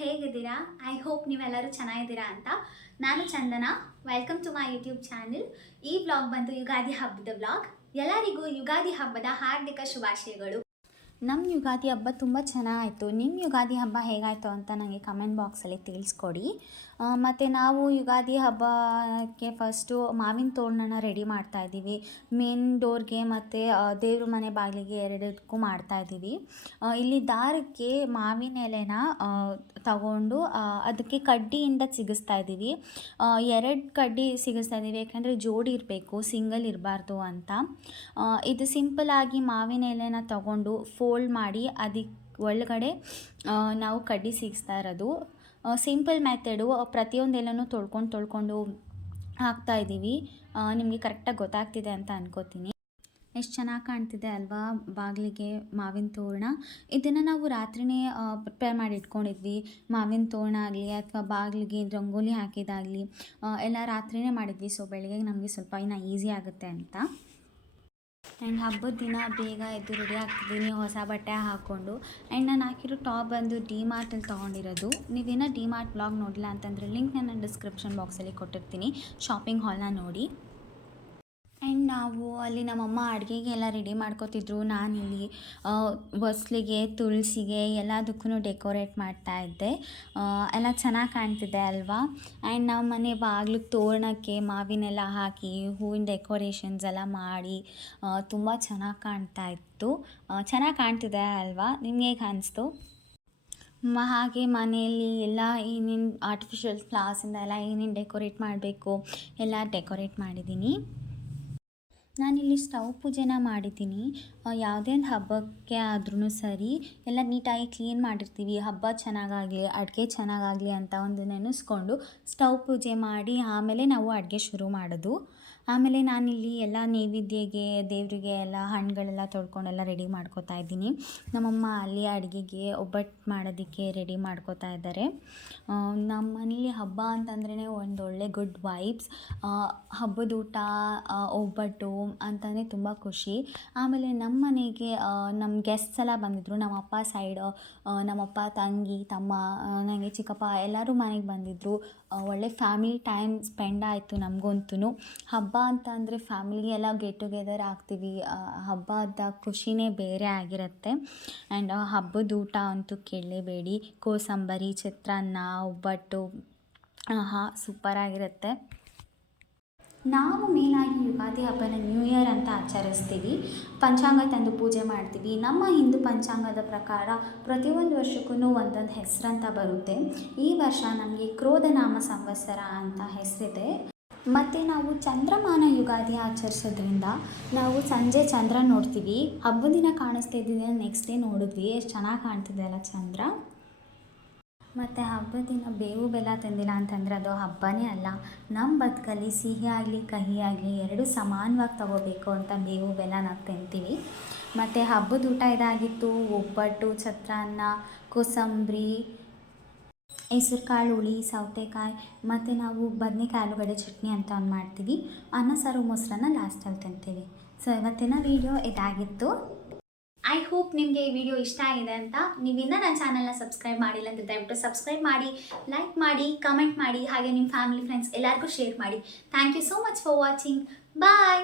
ಹೇಗಿದ್ದೀರಾ? I hope ನೀವೆಲ್ಲರೂ ಚೆನ್ನಾಗಿದ್ದೀರಾ ಅಂತ. ನಾನು Chandana. Welcome to my YouTube channel. ಈ ವ್ಲಾಗ್ ಬಂದು ಯುಗಾದಿ ಹಬ್ಬದ ವ್ಲಾಗ್. ಎಲ್ಲರಿಗೂ ಯುಗಾದಿ ಹಬ್ಬದ ಹಾರ್ದಿಕ ಶುಭಾಶಯಗಳು. ನಮ್ಮ ಯುಗಾದಿ ಹಬ್ಬ ತುಂಬ ಚೆನ್ನಾಗಾಯಿತು. ನಿಮ್ಮ ಯುಗಾದಿ ಹಬ್ಬ ಹೇಗಾಯಿತು ಅಂತ ನನಗೆ ಕಮೆಂಟ್ ಬಾಕ್ಸಲ್ಲಿ ತಿಳಿಸ್ಕೊಡಿ. ಮತ್ತು ನಾವು ಯುಗಾದಿ ಹಬ್ಬಕ್ಕೆ ಫಸ್ಟು ಮಾವಿನ ತೋರಣನ ರೆಡಿ ಮಾಡ್ತಾಯಿದ್ದೀವಿ. ಮೇನ್ ಡೋರ್ಗೆ ಮತ್ತು ದೇವ್ರ ಮನೆ ಬಾಗಿಲಿಗೆ ಎರಡಕ್ಕೂ ಮಾಡ್ತಾಯಿದ್ದೀವಿ. ಇಲ್ಲಿ ದಾರಕ್ಕೆ ಮಾವಿನ ಎಲೆನ ತಗೊಂಡು ಅದಕ್ಕೆ ಕಡ್ಡಿಯಿಂದ ಸಿಗಿಸ್ತಾ ಇದ್ದೀವಿ. 2 ಕಡ್ಡಿ ಸಿಗಿಸ್ತಾ ಇದ್ದೀವಿ, ಯಾಕೆಂದರೆ ಜೋಡಿ ಇರಬೇಕು, ಸಿಂಗಲ್ ಇರಬಾರ್ದು ಅಂತ. ಇದು ಸಿಂಪಲಾಗಿ ಮಾವಿನ ಎಲೆನ ತಗೊಂಡು ಫೋಲ್ಡ್ ಮಾಡಿ ಅದಕ್ಕೆ ಒಳಗಡೆ ನಾವು ಕಡ್ಡಿ ಸಿಗಿಸ್ತಾ ಇರೋದು. Simple method. ಪ್ರತಿಯೊಂದೆಲ್ಲನೂ ತೊಳ್ಕೊಂಡು ಹಾಕ್ತಾಯಿದ್ದೀವಿ. ನಿಮಗೆ ಕರೆಕ್ಟಾಗಿ ಗೊತ್ತಾಗ್ತಿದೆ ಅಂತ ಅನ್ಕೋತೀನಿ. ಎಷ್ಟು ಚೆನ್ನಾಗಿ ಕಾಣ್ತಿದೆ ಅಲ್ವಾ ಬಾಗಿಲಿಗೆ ಮಾವಿನ ತೋರಣ. ಇದನ್ನು ನಾವು ರಾತ್ರಿಯೇ ಪ್ರಿಪೇರ್ ಮಾಡಿ ಇಟ್ಕೊಂಡಿದ್ವಿ. ಮಾವಿನ ತೋರಣ ಆಗಲಿ ಅಥವಾ ಬಾಗಿಲಿಗೆ ರಂಗೋಲಿ ಹಾಕಿದಾಗಲಿ ಎಲ್ಲ ರಾತ್ರಿಯೇ ಮಾಡಿದ್ವಿ. ಸೊ ಬೆಳಗ್ಗೆ ನಮಗೆ ಸ್ವಲ್ಪ ಇನ್ನು ಈಸಿ ಆಗುತ್ತೆ ಅಂತ. ಆ್ಯಂಡ್ ಹಬ್ಬದ ದಿನ ಬೇಗ ಎದ್ದು ರೆಡಿ ಆಗ್ತಿದ್ದೀನಿ ಹೊಸ ಬಟ್ಟೆ ಹಾಕ್ಕೊಂಡು. ಆ್ಯಂಡ್ ನಾನು ಹಾಕಿರೋ ಟಾಪ್ ಬಂದು ಡಿಮಾರ್ಟಲ್ಲಿ ತೊಗೊಂಡಿರೋದು. ನೀವೇನೋ ಡಿಮಾರ್ಟ್ ವ್ಲಾಗ್ ನೋಡಿಲ್ಲ ಅಂತಂದರೆ ಲಿಂಕ್ನ ನಾನು ಡಿಸ್ಕ್ರಿಪ್ಷನ್ ಬಾಕ್ಸಲ್ಲಿ ಕೊಟ್ಟಿರ್ತೀನಿ. ಶಾಪಿಂಗ್ ಹಾಲ್ನ ನೋಡಿ. ಆ್ಯಂಡ್ ನಾವು ಅಲ್ಲಿ ನಮ್ಮಮ್ಮ ಅಡುಗೆಗೆಲ್ಲ ರೆಡಿ ಮಾಡ್ಕೋತಿದ್ರು. ನಾನಿಲ್ಲಿ ಹೊಸ್ಲಿಗೆ, ತುಳಸಿಗೆ ಎಲ್ಲದಕ್ಕೂ ಡೆಕೋರೇಟ್ ಮಾಡ್ತಾಯಿದ್ದೆ. ಎಲ್ಲ ಚೆನ್ನಾಗಿ ಕಾಣ್ತಿದೆ ಅಲ್ವಾ. ಆ್ಯಂಡ್ ನಾವು ಮನೆ ಬಾಗಿಲಿಗೆ ತೋರಣಕ್ಕೆ ಮಾವಿನೆಲ್ಲ ಹಾಕಿ ಹೂವಿನ ಡೆಕೋರೇಷನ್ಸ್ ಎಲ್ಲ ಮಾಡಿ ತುಂಬ ಚೆನ್ನಾಗಿ ಕಾಣ್ತಾಯಿತ್ತು. ಚೆನ್ನಾಗಿ ಕಾಣ್ತಿದೆ ಅಲ್ವಾ. ನಿಮ್ಗೆ ಹೇಗೆ ಅನಿಸ್ತು? ಹಾಗೆ ಮನೆಯಲ್ಲಿ ಎಲ್ಲ ಏನೇನು ಆರ್ಟಿಫಿಷಿಯಲ್ ಫ್ಲವರ್ಸಿಂದ ಎಲ್ಲ ಏನೇನು ಡೆಕೋರೇಟ್ ಮಾಡಬೇಕು ಎಲ್ಲ ಡೆಕೋರೇಟ್ ಮಾಡಿದ್ದೀನಿ. ನಾನಿಲ್ಲಿ ಸ್ಟವ್ ಪೂಜೆನ ಮಾಡಿದ್ದೀನಿ. ಯಾವುದೇ ಒಂದು ಹಬ್ಬಕ್ಕೆ ಆದ್ರೂ ಸರಿ ಎಲ್ಲ ನೀಟಾಗಿ ಕ್ಲೀನ್ ಮಾಡಿರ್ತೀವಿ. ಹಬ್ಬ ಚೆನ್ನಾಗಾಗಲಿ, ಅಡುಗೆ ಚೆನ್ನಾಗಾಗಲಿ ಅಂತ ಒಂದು ನೆನೆಸ್ಕೊಂಡು ಸ್ಟವ್ ಪೂಜೆ ಮಾಡಿ ಆಮೇಲೆ ನಾವು ಅಡುಗೆ ಶುರು ಮಾಡೋದು. ಆಮೇಲೆ ನಾನಿಲ್ಲಿ ಎಲ್ಲ ನೈವೇದ್ಯಗೆ ದೇವರಿಗೆ ಎಲ್ಲ ಹಣ್ಣುಗಳೆಲ್ಲ ತೊಳ್ಕೊಂಡೆಲ್ಲ ರೆಡಿ ಮಾಡ್ಕೋತಾ ಇದ್ದೀನಿ. ನಮ್ಮಮ್ಮ ಅಲ್ಲಿ ಅಡುಗೆಗೆ ಒಬ್ಬಟ್ಟು ಮಾಡೋದಕ್ಕೆ ರೆಡಿ ಮಾಡ್ಕೋತಾ ಇದ್ದಾರೆ. ನಮ್ಮ ಮನೇಲಿ ಹಬ್ಬ ಅಂತಂದ್ರೇ ಒಂದೊಳ್ಳೆ ಗುಡ್ ವೈಬ್ಸ್. ಹಬ್ಬದ ಊಟ, ಒಬ್ಬಟ್ಟು ಅಂತಲೇ ತುಂಬ ಖುಷಿ. ಆಮೇಲೆ ನಮ್ಮ ಮನೆಗೆ ನಮ್ಮ ಗೆಸ್ಟ್ಸ್ ಎಲ್ಲ ಬಂದಿದ್ದರು. ನಮ್ಮಪ್ಪ ಸೈಡ್ ನಮ್ಮಪ್ಪ, ತಂಗಿ, ತಮ್ಮ, ನನಗೆ ಚಿಕ್ಕಪ್ಪ ಎಲ್ಲರೂ ಮನೆಗೆ ಬಂದಿದ್ದರು. ಒಳ್ಳೆ ಫ್ಯಾಮಿಲಿ ಟೈಮ್ ಸ್ಪೆಂಡ್ ಆಯಿತು ನಮಗಂತೂ. ಹಬ್ಬ ಅಂತ ಅಂದರೆ ಫ್ಯಾಮಿಲಿ ಎಲ್ಲ ಗೆಟ್ ಟುಗೆದರ್ ಆಗ್ತೀವಿ. ಹಬ್ಬದ ಖುಷಿನೇ ಬೇರೆ ಆಗಿರುತ್ತೆ. ಆ್ಯಂಡ್ ಹಬ್ಬದ ಊಟ ಅಂತೂ ಕೇಳಲೇಬೇಡಿ. ಕೋಸಂಬರಿ, ಚಿತ್ರಾನ್ನ, ಒಬ್ಬಟ್ಟು ಸೂಪರಾಗಿರುತ್ತೆ. ನಾವು ಮೇಯ್ನಾಗಿ ಯುಗಾದಿ ಹಬ್ಬನ ನ್ಯೂ ಇಯರ್ ಅಂತ ಆಚರಿಸ್ತೀವಿ. ಪಂಚಾಂಗ ತಂದು ಪೂಜೆ ಮಾಡ್ತೀವಿ. ನಮ್ಮ ಹಿಂದೂ ಪಂಚಾಂಗದ ಪ್ರಕಾರ ಪ್ರತಿಯೊಂದು ವರ್ಷಕ್ಕೂ ಒಂದೊಂದು ಹೆಸರಂತ ಬರುತ್ತೆ. ಈ ವರ್ಷ ನಮಗೆ ಕ್ರೋಧನಾಮ ಸಂವತ್ಸರ ಅಂತ ಹೆಸರಿದೆ. ಮತ್ತು ನಾವು ಚಂದ್ರಮಾನ ಯುಗಾದಿ ಆಚರಿಸೋದ್ರಿಂದ ನಾವು ಸಂಜೆ ಚಂದ್ರ ನೋಡ್ತೀವಿ. ಹಬ್ಬದ ದಿನ ಕಾಣಿಸ್ತಾ ಇದ್ದಿದ್ದು ನೆಕ್ಸ್ಟ್ ಡೇ ನೋಡಿದ್ವಿ. ಎಷ್ಟು ಚೆನ್ನಾಗಿ ಕಾಣ್ತಿದೆ ಅಲ್ಲ ಚಂದ್ರ. ಮತ್ತು ಹಬ್ಬದ ದಿನ ಬೇವು ಬೆಲ್ಲ ತಿಂದಿಲ್ಲ ಅಂತಂದರೆ ಅದು ಹಬ್ಬನೇ ಅಲ್ಲ. ನಮ್ಮ ಬದುಕಲ್ಲಿ ಸಿಹಿ ಆಗಲಿ ಕಹಿ ಆಗಲಿ ಎರಡೂ ಸಮಾನವಾಗಿ ತಗೋಬೇಕು ಅಂತ ಬೇವು ಬೆಲ್ಲ ನಾವು ತಿಂತೀವಿ. ಮತ್ತು ಹಬ್ಬದ ಊಟ ಇದಾಗಿತ್ತು. ಒಬ್ಬಟ್ಟು, ಚಿತ್ರಾನ್ನ, ಕೋಸಂಬರಿ, ಹೆಸರುಕಾಳು ಹುಳಿ, ಸೌತೆಕಾಯಿ ಮತ್ತು ನಾವು ಬದನೆಕಾಯಿ ಆಲೂಗಡ್ಡೆ ಚಟ್ನಿ ಅಂತ ಒಂದು ಮಾಡ್ತೀವಿ. ಅನ್ನ ಸಾರು ಮೊಸರನ್ನ ಲಾಸ್ಟಲ್ಲಿ ತಿಂತೀವಿ. ಸೊ ಇವತ್ತಿನ ವಿಡಿಯೋ ಇದಾಗಿತ್ತು. ಐ ಹೋಪ್ ನಿಮಗೆ ಈ ವಿಡಿಯೋ ಇಷ್ಟ ಆಗಿದೆ ಅಂತ. ನೀವಿನ್ನೂ ನನ್ನ ಚಾನಲ್ನ ಸಬ್ಸ್ಕ್ರೈಬ್ ಮಾಡಿಲ್ಲ ಅಂತ ದಯವಿಟ್ಟು ಸಬ್ಸ್ಕ್ರೈಬ್ ಮಾಡಿ, ಲೈಕ್ ಮಾಡಿ, ಕಮೆಂಟ್ ಮಾಡಿ, ಹಾಗೆ ನಿಮ್ಮ ಫ್ಯಾಮಿಲಿ ಫ್ರೆಂಡ್ಸ್ ಎಲ್ಲರಿಗೂ ಶೇರ್ ಮಾಡಿ. Thank you so much for watching. Bye.